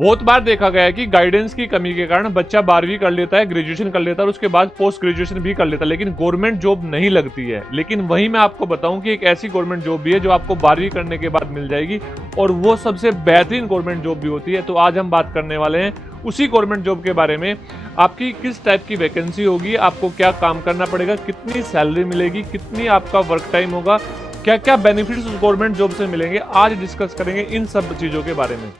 बहुत बार देखा गया है कि गाइडेंस की कमी के कारण बच्चा 12वीं कर लेता है, ग्रेजुएशन कर लेता है और उसके बाद पोस्ट ग्रेजुएशन भी कर लेता है, लेकिन गवर्नमेंट जॉब नहीं लगती है। लेकिन वहीं मैं आपको बताऊं कि एक ऐसी गवर्नमेंट जॉब भी है जो आपको 12वीं करने के बाद मिल जाएगी और वो सबसे बेहतरीन गवर्नमेंट जॉब भी होती है। तो आज हम बात करने वाले हैं उसी गवर्नमेंट जॉब के बारे में। आपकी किस टाइप की वैकेंसी होगी, आपको क्या काम करना पड़ेगा, कितनी सैलरी मिलेगी, कितनी आपका वर्क टाइम होगा, क्या क्या बेनिफिट्स उस गवर्नमेंट जॉब से मिलेंगे, आज डिस्कस करेंगे इन सब चीजों के बारे में।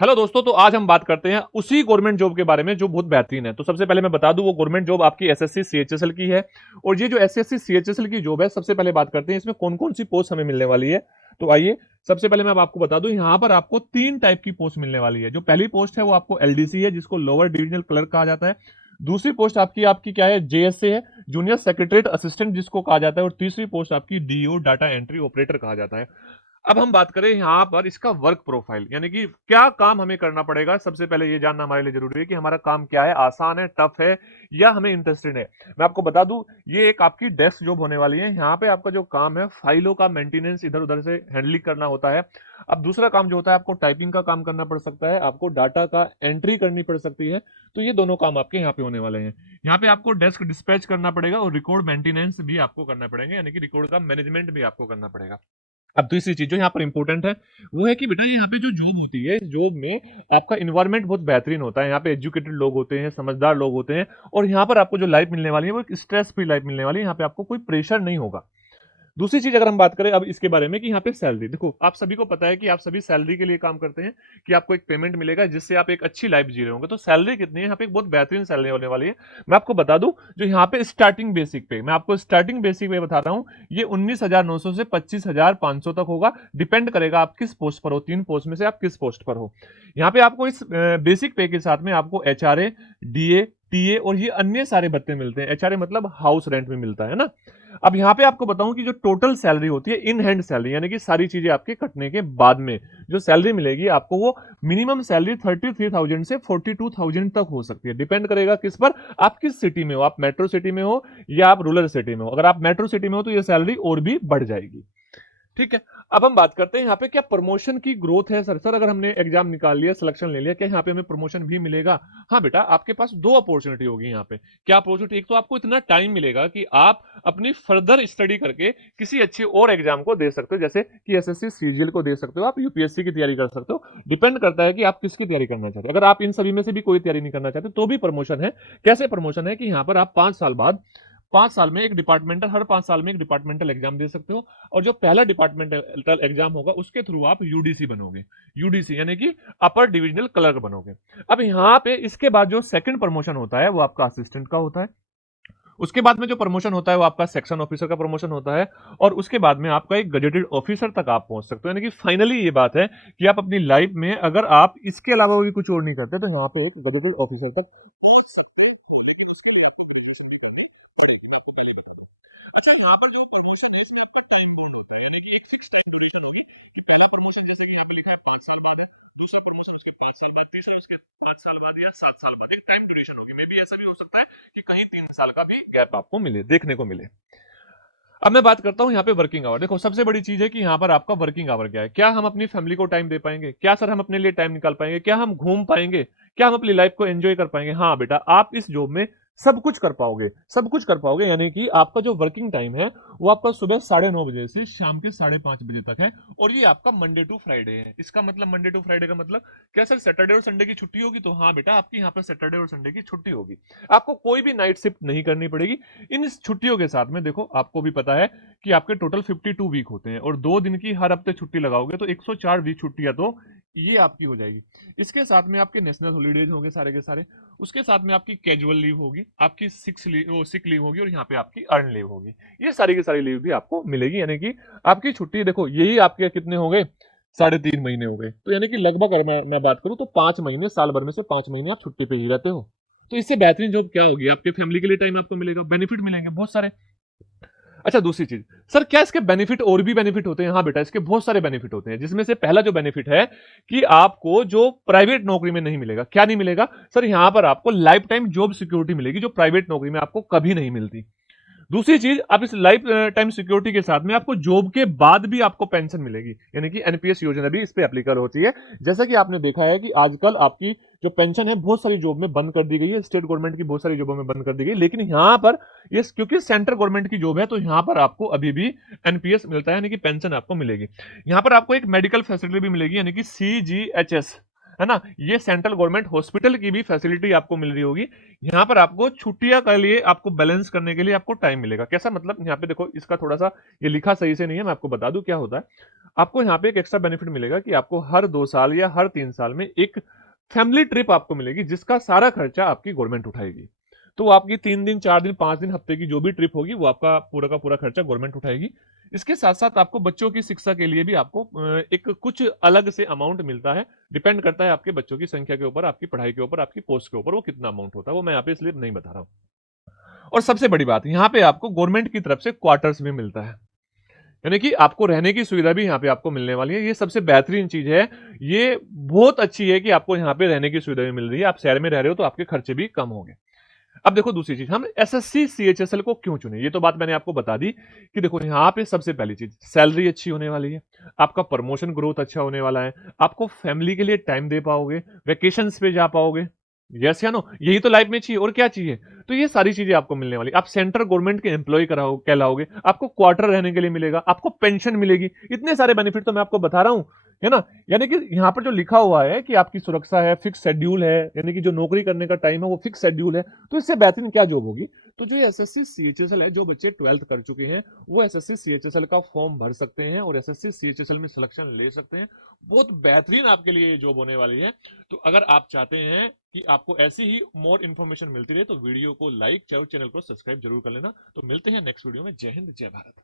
हेलो दोस्तों, तो आज हम बात करते हैं उसी गवर्नमेंट जॉब के बारे में जो बहुत बेहतरीन है। तो सबसे पहले मैं बता दूं वो गवर्नमेंट जॉब आपकी एसएससी सीएचएसएल की है। और ये जो एसएससी सीएचएसएल की जॉब है, सबसे पहले बात करते हैं इसमें कौन कौन सी पोस्ट हमें मिलने वाली है। तो आइए सबसे पहले मैं अब आपको बता दूं, यहां पर आपको 3 टाइप की पोस्ट मिलने वाली है। जो पहली पोस्ट है वो आपको एलडीसी है, जिसको लोअर डिविजनल क्लर्क कहा जाता है। दूसरी पोस्ट आपकी आपकी क्या है, जेएसए है, जूनियर सेक्रेटरीट असिस्टेंट जिसको कहा जाता है। और तीसरी पोस्ट आपकी डीओ, डाटा एंट्री ऑपरेटर कहा जाता है। अब हम बात करें यहां पर इसका वर्क प्रोफाइल, यानी कि क्या काम हमें करना पड़ेगा। सबसे पहले ये जानना हमारे लिए जरूरी है कि हमारा काम क्या है, आसान है, टफ है या हमें इंटरेस्टेड है। मैं आपको बता दूं ये एक आपकी डेस्क जॉब होने वाली है। यहाँ पे आपका जो काम है फाइलों का मेंटेनेंस इधर उधर से हैंडलिंग करना होता है। अब दूसरा काम जो होता है आपको टाइपिंग का काम करना पड़ सकता है, आपको डाटा का एंट्री करनी पड़ सकती है। तो ये दोनों काम आपके यहाँ पे होने वाले हैं। यहाँ पे आपको डेस्क डिस्पैच करना पड़ेगा और रिकॉर्ड मेंटेनेंस भी आपको करना पड़ेगा, यानी कि रिकॉर्ड का मैनेजमेंट भी आपको करना पड़ेगा। अब दूसरी चीज जो यहाँ पर इंपॉर्टेंट है वो है कि बेटा यहाँ पे जो जॉब होती है, जॉब में आपका इन्वायरमेंट बहुत बेहतरीन होता है। यहाँ पे एजुकेटेड लोग होते हैं, समझदार लोग होते हैं और यहाँ पर आपको जो लाइफ मिलने वाली है वो एक स्ट्रेस फ्री लाइफ मिलने वाली है। यहाँ पे आपको कोई प्रेशर नहीं होगा। दूसरी चीज अगर हम बात करें अब इसके बारे में कि यहाँ पे सैलरी, देखो आप सभी को पता है कि आप सभी सैलरी के लिए काम करते हैं कि आपको एक पेमेंट मिलेगा जिससे आप एक अच्छी लाइफ जी रहे होंगे। तो सैलरी कितनी है, यहाँ पे एक बहुत बेहतरीन सैलरी होने वाली है। मैं आपको बता दूं जो यहाँ पे स्टार्टिंग बेसिक पे, मैं आपको स्टार्टिंग बेसिक पे बता रहा हूँ, ये 19,900 से 25,500 तक होगा। डिपेंड करेगा आप किस पोस्ट पर हो, 3 पोस्ट में से आप किस पोस्ट पर हो। यहाँ पे आपको इस बेसिक पे के साथ में आपको एचआरए, डीए, टीए और ये अन्य सारे भत्ते मिलते हैं। एचआरए मतलब हाउस रेंट में मिलता है ना। अब यहां पे आपको बताऊं कि जो टोटल सैलरी होती है इन हैंड सैलरी, यानी कि सारी चीजें आपके कटने के बाद में जो सैलरी मिलेगी आपको, वो मिनिमम सैलरी 33,000 से 42,000 तक हो सकती है। डिपेंड करेगा किस पर, आप किस सिटी में हो, आप मेट्रो सिटी में हो या आप रूरल सिटी में हो। अगर आप मेट्रो सिटी में हो तो ये सैलरी और भी बढ़ जाएगी। ठीक है। अब हम बात करते हैं यहाँ पे क्या प्रमोशन की ग्रोथ है। सर अगर हमने एग्जाम निकाल लिया, सिलेक्शन ले लिया, क्या यहाँ पे हमें प्रमोशन भी मिलेगा? हाँ बेटा, आपके पास 2 अपॉर्चुनिटी होगी यहाँ पे। क्या अपॉर्चुनिटी? एक तो आपको इतना टाइम मिलेगा कि आप अपनी फर्दर स्टडी करके किसी अच्छे और एग्जाम को दे सकते हो, जैसे कि एसएससी सीजीएल को दे सकते हो, आप यूपीएससी की तैयारी कर सकते हो। डिपेंड करता है कि आप किसकी तैयारी करना चाहते हो। अगर आप इन सभी में से भी कोई तैयारी नहीं करना चाहते तो भी प्रमोशन है। कैसे प्रमोशन है कि यहाँ पर आप 5 साल बाद, 5 साल में एक डिपार्टमेंटल, हर 5 साल में एक डिपार्टमेंटल एग्जाम दे सकते हो। और जो पहला डिपार्टमेंटल एग्जाम होगा उसके थ्रू आप यूडीसी बनोगे। यूडीसी यानी कि अपर डिविजनल क्लर्क बनोगे। अब यहाँ पे इसके बाद जो सेकंड प्रमोशन होता है वो आपका असिस्टेंट का होता है। उसके बाद में जो प्रमोशन होता है वो आपका सेक्शन ऑफिसर का प्रमोशन होता है। और उसके बाद में आपका एक गजेटेड ऑफिसर तक आप पहुंच सकते हो। यानी कि फाइनली ये बात है कि आप अपनी लाइफ में अगर आप इसके अलावा भी कुछ और नहीं करते तो यहाँ पे एक गजेटेड ऑफिसर तक। अच्छा, यहाँ पर जो प्रमोशन है इसमें आपका टाइम बाउंड होता है, यानी कि एक फिक्स टाइम प्रमोशन होगा कि पहला प्रमोशन जैसे कि यहाँ पे लिखा है 5 साल बाद है, दूसरा प्रमोशन उसके 5 साल बाद, तीसरा उसके 5 साल बाद या 7 साल बाद। एक टाइम ड्यूरेशन होगी। मे बी ऐसा भी हो सकता है कि कहीं 3 साल का भी गैप आपको मिले, देखने को मिले। अब मैं बात करता हूं यहाँ पे वर्किंग आवर। देखो सबसे बड़ी चीज है कि यहाँ पर आपका वर्किंग आवर क्या है। क्या हम अपनी फैमिली को टाइम दे पाएंगे? क्या सर हम अपने लिए टाइम निकाल पाएंगे? क्या हम घूम पाएंगे? क्या हम अपनी लाइफ को एंजॉय कर पाएंगे? हाँ बेटा, आप इस जॉब में सब कुछ कर पाओगे, सब कुछ कर पाओगे। यानी कि आपका जो वर्किंग टाइम है वो आपका सुबह 9:30 बजे से शाम के 5:30 बजे तक है। और ये आपका मंडे टू फ्राइडे है। इसका मतलब मंडे टू फ्राइडे का मतलब क्या सर सैटरडे और संडे की छुट्टी होगी? तो हाँ बेटा, आपकी यहाँ पर सैटरडे और संडे की छुट्टी होगी। आपको कोई भी नाइट शिफ्ट नहीं करनी पड़ेगी। इन छुट्टियों के साथ में देखो आपको भी पता है कि आपके टोटल 52 वीक होते हैं और 2 दिन की हर हफ्ते छुट्टी लगाओगे तो 104 वीक छुट्टियां तो ये आपकी हो जाएगी। इसके साथ में आपके नेशनल हॉलीडेज होंगे सारे के सारे। उसके साथ में आपकी कैजुअल लीव होगी, आपकी सिक लीव होगी और यहाँ पे आपकी अर्न लीव होगी। ये सारी की सारी लीव भी आपको मिलेगी। यानी कि आपकी छुट्टी देखो यही आपके कितने हो गए, 3.5 महीने हो गए। तो यानी कि लगभग अगर मैं बात करूं तो 5 महीने, साल भर में से 5 महीने आप छुट्टी पे ही रहते हो। तो इससे बेहतरीन जॉब क्या होगी? आपके फैमिली के लिए टाइम आपको मिलेगा, बेनिफिट मिलेंगे बहुत सारे। अच्छा दूसरी चीज, सर क्या इसके बेनिफिट और भी बेनिफिट होते हैं? हाँ बेटा, इसके बहुत सारे बेनिफिट होते हैं, जिसमें से पहला जो बेनिफिट है कि आपको जो प्राइवेट नौकरी में नहीं मिलेगा। क्या नहीं मिलेगा? सर यहां पर आपको लाइफ टाइम जॉब सिक्योरिटी मिलेगी, जो प्राइवेट नौकरी में आपको कभी नहीं मिलती। दूसरी चीज, आप इस लाइफ टाइम सिक्योरिटी के साथ में आपको जॉब के बाद भी आपको पेंशन मिलेगी, यानी कि एनपीएस योजना भी इस पे एप्लीकेबल होती है। जैसा कि आपने देखा है कि आजकल आपकी जो पेंशन है बहुत सारी जॉब में बंद कर दी गई है, स्टेट गवर्नमेंट की बहुत सारी जॉबों में बंद कर दी गई, लेकिन यहां पर ये क्योंकि सेंट्रल गवर्नमेंट की जॉब है तो यहां पर आपको अभी भी एनपीएस मिलता है, यानी कि पेंशन आपको मिलेगी। यहां पर आपको एक मेडिकल फैसिलिटी भी मिलेगी, यानी कि सीजीएचएस, है ना, ये सेंट्रल गवर्नमेंट हॉस्पिटल की भी फैसिलिटी आपको मिल रही होगी। यहाँ पर आपको छुट्टियां के लिए आपको बैलेंस करने के लिए आपको टाइम मिलेगा। कैसा मतलब, यहाँ पे देखो इसका थोड़ा सा ये लिखा सही से नहीं है, मैं आपको बता दूं क्या होता है। आपको यहाँ पे एक एक्स्ट्रा बेनिफिट मिलेगा कि आपको हर 2 साल या हर 3 साल में एक फैमिली ट्रिप आपको मिलेगी, जिसका सारा खर्चा आपकी गवर्नमेंट उठाएगी। तो वो आपकी 3 दिन 4 दिन 5 दिन हफ्ते की जो भी ट्रिप होगी वो आपका पूरा का पूरा खर्चा गवर्नमेंट उठाएगी। इसके साथ साथ आपको बच्चों की शिक्षा के लिए भी आपको एक कुछ अलग से अमाउंट मिलता है। डिपेंड करता है आपके बच्चों की संख्या के ऊपर, आपकी पढ़ाई के ऊपर, आपकी पोस्ट के ऊपर वो कितना अमाउंट होता है, वो मैं यहाँ पे इसलिए नहीं बता रहा हूँ। और सबसे बड़ी बात, यहाँ पे आपको गवर्नमेंट की तरफ से क्वार्टर्स भी मिलता है, यानी कि आपको रहने की सुविधा भी यहाँ पे आपको मिलने वाली है। ये सबसे बेहतरीन चीज है, ये बहुत अच्छी है कि आपको यहाँ पे रहने की सुविधा भी मिल रही है। आप शहर में रह रहे हो तो आपके खर्चे भी कम होंगे। अब देखो दूसरी चीज, हम एसएससी सीएचएसएल को क्यों चुने, ये तो बात मैंने आपको बता दी कि देखो यहाँ पे सबसे पहली चीज सैलरी अच्छी होने वाली है, आपका प्रमोशन ग्रोथ अच्छा होने वाला है, आपको फैमिली के लिए टाइम दे पाओगे, वेकेशंस पे जा पाओगे, यस या नो, यही तो लाइफ में चाहिए, और क्या चाहिए। तो ये सारी चीजें आपको मिलने वाली, आप सेंट्रल गवर्नमेंट के एम्प्लॉय कराओ कहलाओगे, आपको क्वार्टर रहने के लिए मिलेगा, आपको पेंशन मिलेगी, इतने सारे बेनिफिट तो मैं आपको बता रहा हूं, है ना। यानी कि यहाँ पर जो लिखा हुआ है कि आपकी सुरक्षा है, फिक्स शेड्यूल है, यानी कि जो नौकरी करने का टाइम है वो फिक्स शेड्यूल है, तो इससे बेहतरीन क्या जॉब होगी। तो जो एसएससी सीएचएसएल है, जो बच्चे 12th कर चुके हैं वो एसएससी सीएचएसएल का फॉर्म भर सकते हैं और एसएससी सीएचएसएल में सिलेक्शन ले सकते हैं। बहुत बेहतरीन आपके लिए ये जॉब होने वाली है। तो अगर आप चाहते हैं कि आपको ऐसी ही मोर इन्फॉर्मेशन मिलती रहे तो वीडियो को लाइक, चैनल को सब्सक्राइब जरूर कर लेना। तो मिलते हैं नेक्स्ट वीडियो में। जय हिंद, जय भारत।